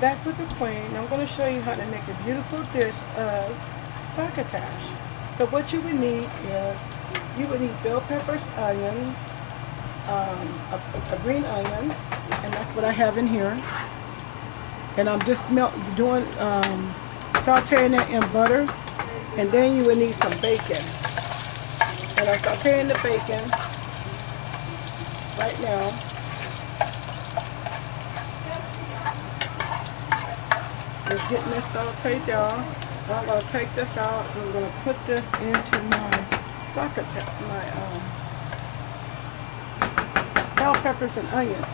back with the queen. I'm going to show you how to make a beautiful dish of succotash. So what you would need is, you would need bell peppers, onions, a green onions, and that's what I have in here. And I'm just doing sauteing it in butter. And then you would need some bacon. And I'm sauteing the bacon right now. Just getting this sauteed down. So I'm going to take this out and I'm going to put this into my succotash, my bell peppers and onions.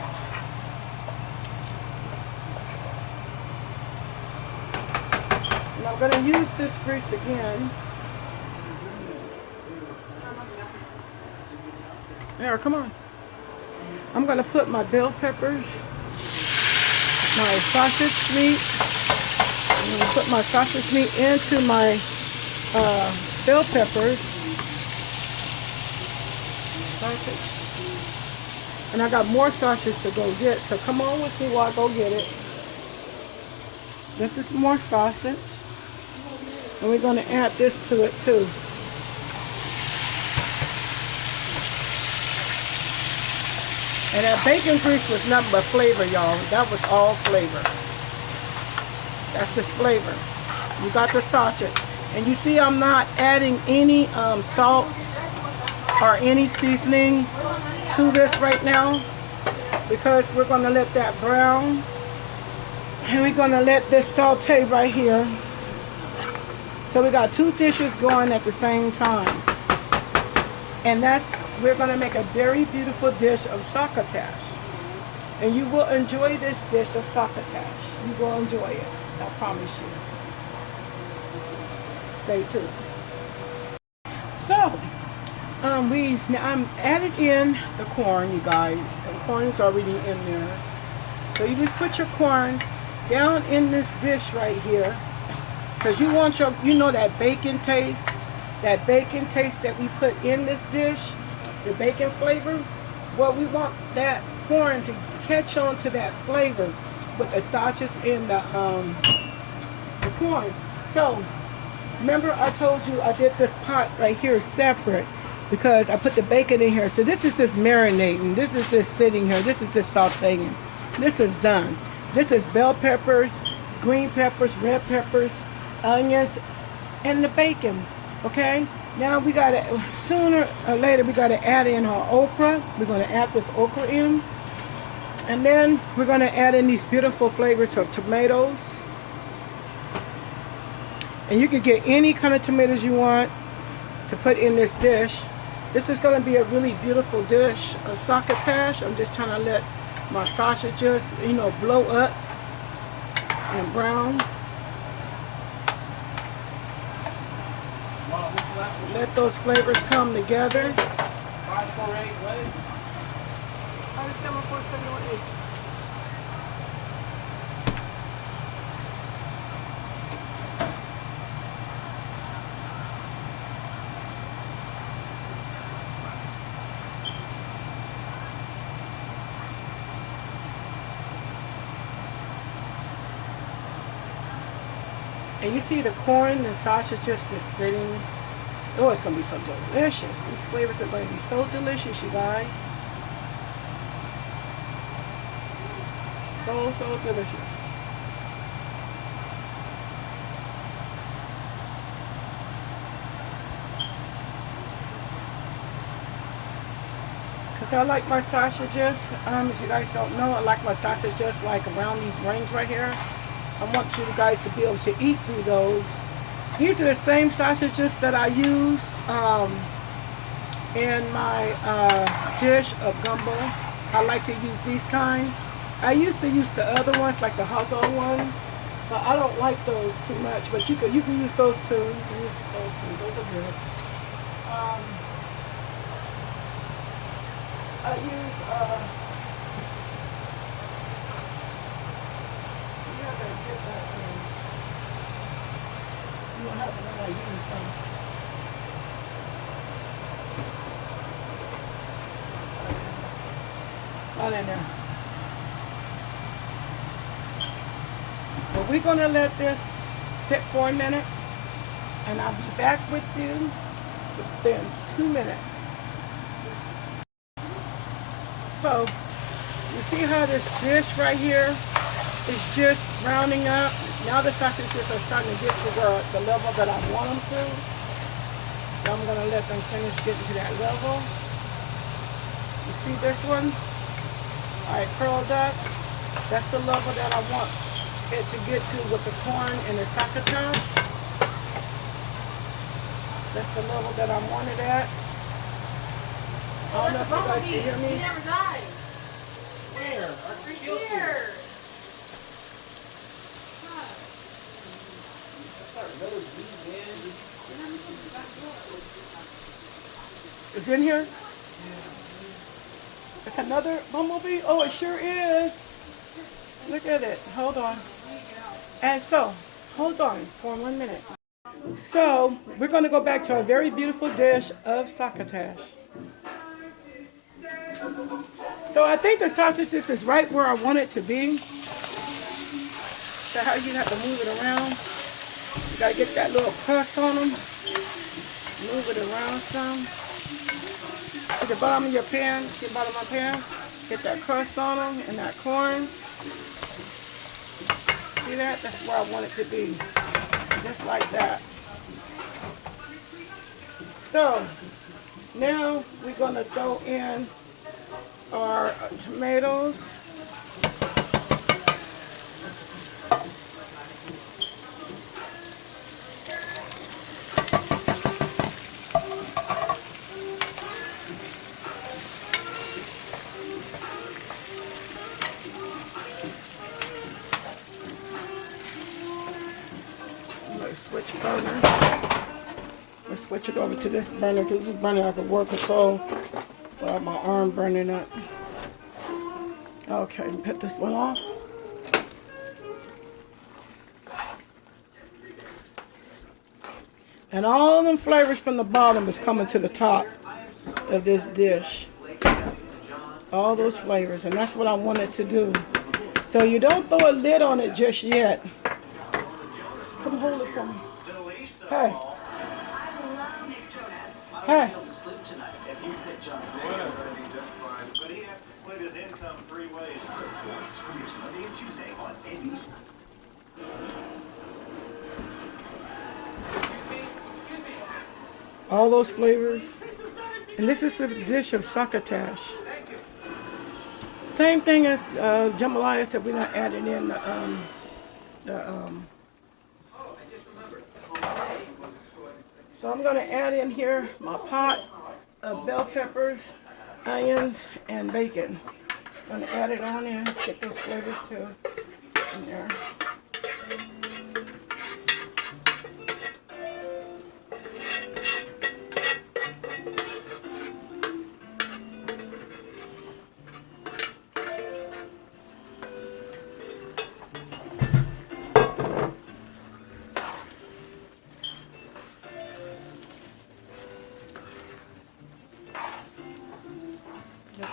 And I'm going to use this grease again. There, come on. I'm going to put my bell peppers, my sausage meat. I'm going to put my sausage meat into my bell peppers. Sausage. And I got more sausage to go get, so come on with me while I go get it. This is more sausage. And we're going to add this to it too. And that bacon grease was nothing but flavor, y'all. That was all flavor. That's just flavor. You got the sausage. And you see I'm not adding any salt or any seasonings to this right now, because we're going to let that brown. And we're going to let this saute right here. So we got two dishes going at the same time. And we're going to make a very beautiful dish of succotash. And you will enjoy this dish of succotash. You will enjoy it. I promise you. Stay tuned. So, I'm added in the corn, you guys. The corn is already in there. So you just put your corn down in this dish right here. Because you want that bacon taste. That bacon taste that we put in this dish. The bacon flavor. Well, we want that corn to catch on to that flavor with the sausage and the corn. So, remember I told you I did this pot right here separate because I put the bacon in here. So this is just marinating. This is just sitting here. This is just sauteing. This is done. This is bell peppers, green peppers, red peppers, onions, and the bacon. Okay? Now we gotta, sooner or later, we gotta add in our okra. We're gonna add this okra in. And then we're gonna add in these beautiful flavors of tomatoes. And you can get any kind of tomatoes you want to put in this dish. This is gonna be a really beautiful dish of succotash. I'm just trying to let my sausages, blow up and brown. Let those flavors come together. 548 574 And you see the corn and sausage just sitting. Oh, it's going to be so delicious. These flavors are going to be so delicious, you guys. So, so delicious. Because I like my sausages, as you guys don't know, I like my sausages like around these rings right here. I want you guys to be able to eat through those. These are the same sausages that I use in my dish of gumbo. I like to use these kind. I used to use the other ones, like the hot dog ones, but I don't like those too much. But you can use those too. You can use those too. Those are good. I use not in there. we're going to let this sit for a minute, and I'll be back with you within 2 minutes. So, you see how this dish right here is just rounding up? Now the sausages are starting to get to the level that I want them to. So I'm going to let them finish getting to that level. You see this one? Alright, curled up. That's the level that I want it to get to with the corn and the succotash. That's the level that I want it at. I don't know if you guys can hear me. He never died. Where? Here. It's in here? It's another bumblebee? Oh, it sure is. Look at it. Hold on. And so, hold on for 1 minute. So, we're going to go back to a very beautiful dish of succotash. So I think the sausages is right where I want it to be. So how you have to move it around. You got to get that little crust on them. Move it around some. To the bottom of your pan, the bottom of my pan. Get that crust on them and that corn. See that? That's where I want it to be. Just like that. So, now we're going to throw in our tomatoes. I'm going to switch burner. Let's switch it over to this burner because this burner I can work control without my arm burning up. Okay, put this one off. And all of them flavors from the bottom is coming to the top of this dish. All those flavors, and that's what I wanted to do. So you don't throw a lid on it just yet. Come hold it for me. Hey. Hey. All those flavors. And this is a dish of succotash. Same thing as jambalaya, said we're not adding in so I'm going to add in here my pot of bell peppers, onions, and bacon. I'm going to add it on in, get those flavors too in there.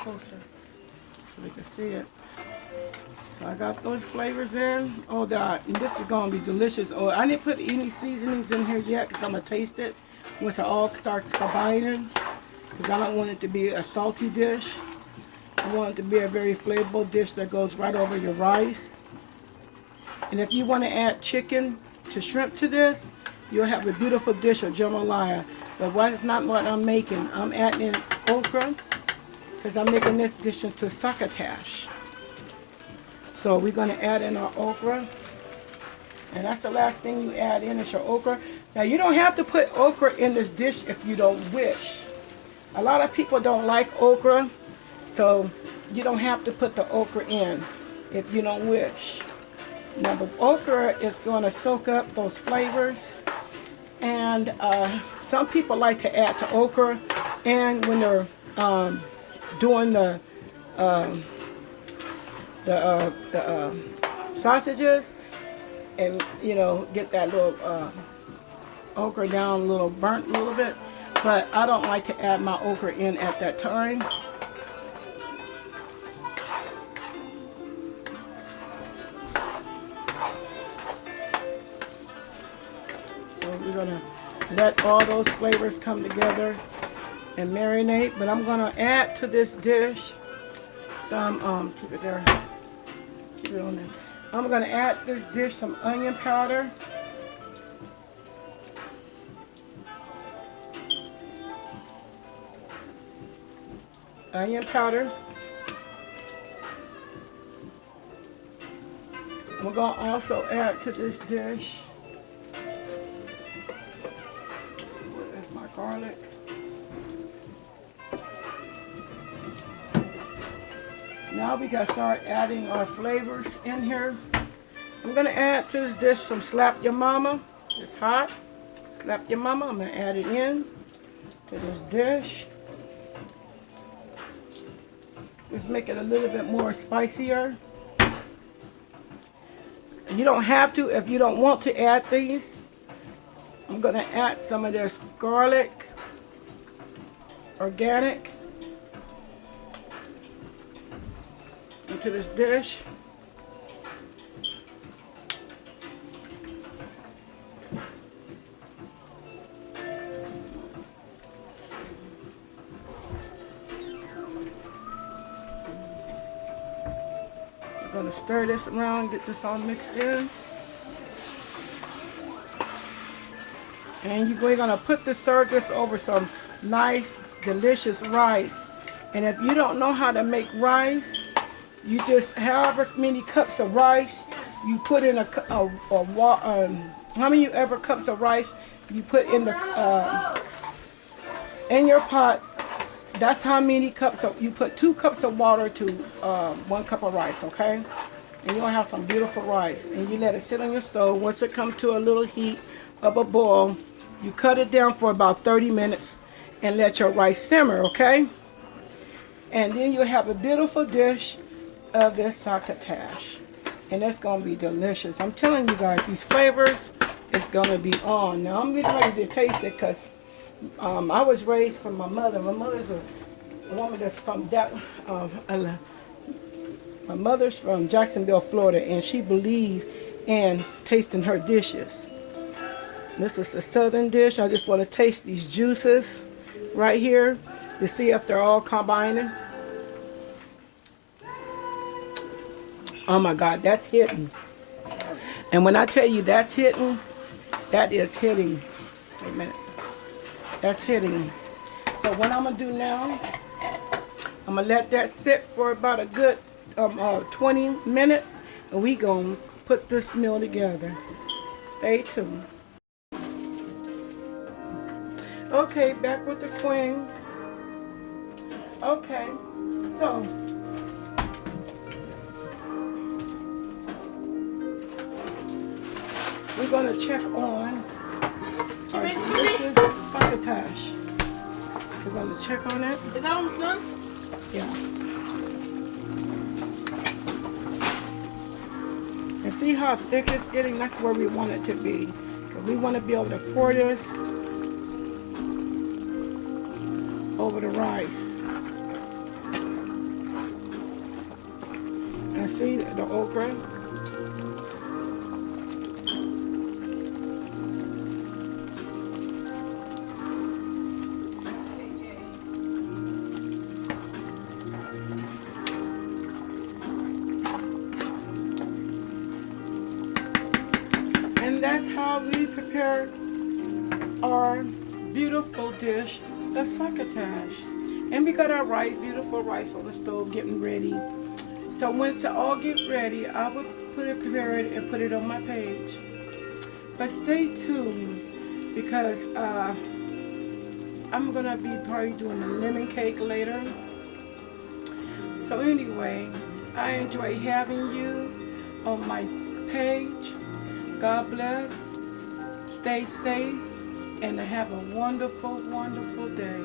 Closer so they can see it. So I got those flavors in. Oh God, and this is gonna be delicious. Oh, I didn't put any seasonings in here yet because I'm gonna taste it once it all starts combining, because I don't want it to be a salty dish. I want it to be a very flavorful dish that goes right over your rice. And if you want to add chicken to shrimp to this, you'll have a beautiful dish of jambalaya. But that's not what I'm making. I'm adding in okra, because I'm making this dish into succotash. So we're going to add in our okra. And that's the last thing you add in is your okra. Now you don't have to put okra in this dish if you don't wish. A lot of people don't like okra, so you don't have to put the okra in if you don't wish. Now the okra is going to soak up those flavors. And some people like to add to okra, and when they're doing the sausages, and you know, get that little okra down a little burnt a little bit. But I don't like to add my okra in at that time. let all those flavors come together and marinate. But I'm gonna add to this dish some, keep it there, keep it on there. I'm gonna add this dish some onion powder. Onion powder. I'm going to also add to this dish, that's my garlic. Now we got to start adding our flavors in here. I'm going to add to this dish some Slap Your Mama. It's hot. Slap Your Mama. I'm going to add it in to this dish. Just make it a little bit more spicier. You don't have to if you don't want to add these. I'm going to add some of this garlic, organic, into this dish. I'm going to stir this around, get this all mixed in. And we're going to serve this over some nice, delicious rice. And if you don't know how to make rice, you just, however many cups of rice you put in how many ever cups of rice you put in the in your pot, that's how many cups of, you put 2 cups of water to 1 cup of rice, okay? And you're gonna have some beautiful rice. And you let it sit on your stove. Once it comes to a little heat of a boil, you cut it down for about 30 minutes and let your rice simmer, okay? And then you'll have a beautiful dish of this succotash. And that's gonna be delicious. I'm telling you guys, these flavors is gonna be on. Now I'm getting ready to taste it because I was raised from my mother. My mother's a woman that's from my mother's from Jacksonville, Florida, and she believed in tasting her dishes. This is a southern dish. I just want to taste these juices right here to see if they're all combining. Oh my God, that's hitting. And when I tell you that's hitting, that is hitting. Wait a minute. That's hitting. So what I'm going to do now, I'm going to let that sit for about a good 20 minutes. And we going to put this meal together. Stay tuned. Okay, back with the queen. Okay, so we're going to check on our delicious succotash. We're going to check on it. Is that almost done? Yeah. And see how thick it's getting? That's where we want it to be. Because we want to be able to pour this over the rice. And see the okra? And that's how we prepare our beautiful dish of succotash. And we got our rice, beautiful rice on the stove getting ready. So once it all get ready, I will prepare it and put it on my page. But stay tuned because I'm gonna be probably doing a lemon cake later. So anyway, I enjoy having you on my page. God bless. Stay safe and have a wonderful, wonderful day.